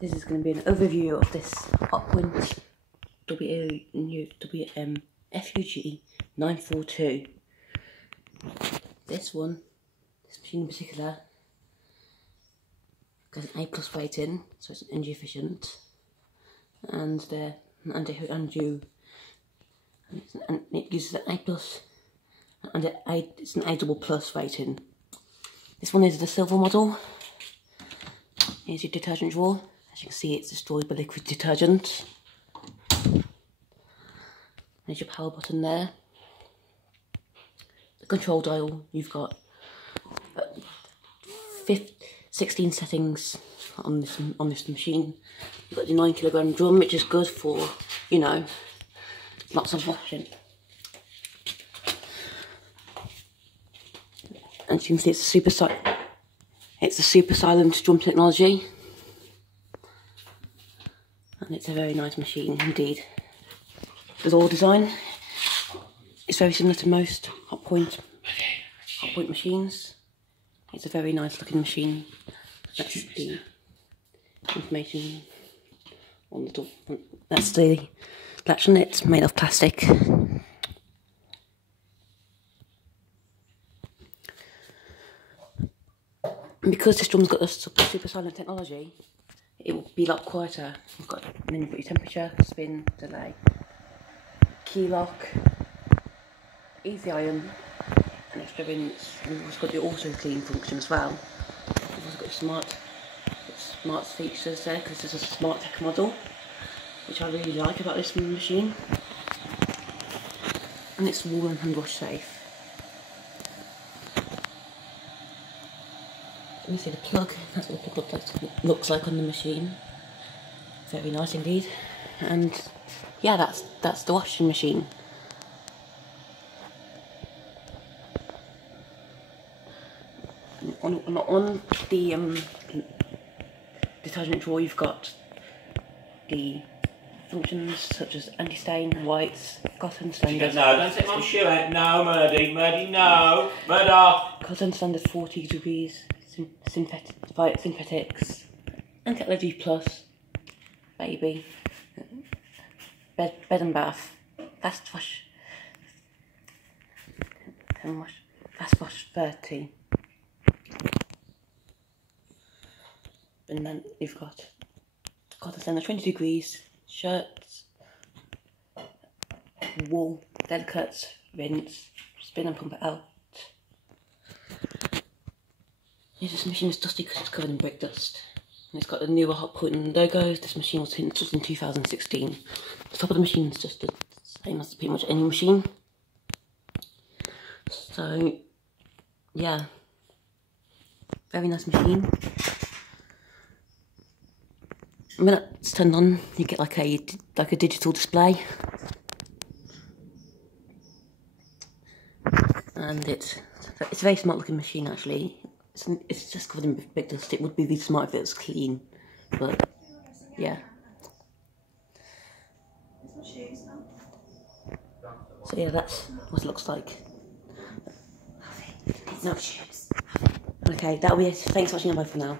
This is going to be an overview of this Hotpoint WMFUG942. This machine in particular, has an A+ rating, so it's energy efficient, and it uses an A+, and it's an A++ rating. This one is the silver model. Here's your detergent drawer. As you can see, it's destroyed by liquid detergent. There's your power button there. The control dial, you've got 16 settings on this machine. You've got your 9kg drum, which is good for, you know, lots of washing. And you can see it's a super silent drum technology, and it's a very nice machine indeed. The door design is very similar to most Hotpoint machines. It's a very nice looking machine. That's the information on the door. That's the latch on it. It's made of plastic. And because this drum's got the super silent technology, it will be a lot quieter. And then you've got your temperature, spin, delay, key lock, easy iron, and extra rinse. And we've also got the auto clean function as well. We've also got your smart features there, because this is a smart tech model, which I really like about this machine. And it's wall and hand wash safe. Let me see the plug. That's what the plug looks like on the machine. Very nice indeed. And yeah, that's the washing machine. On the detergent drawer, you've got the functions such as anti-stain, whites, cotton standard. No, don't take my shoe out. No, Murdy, no, Murdoch. Cotton standard 40 degrees, synthetics, anti-allergy plus, baby, bed and bath, fast wash 30. And then you've got cotton standard 20 degrees, shirts, wool, delicate, rinse, spin and pump it out. Yes, this machine is dusty because it's covered in brick dust. And it's got the newer Hotpoint logos. This machine was installed in 2016. The top of the machine is just the same as pretty much any machine. So, yeah, very nice machine. When it's turned on, you get like a digital display, and it's a very smart looking machine actually. It's just covered in big dust. It would be really smart if it was clean, but yeah. So yeah, that's what it looks like. No. Okay, that'll be it. Thanks for watching. Bye for now.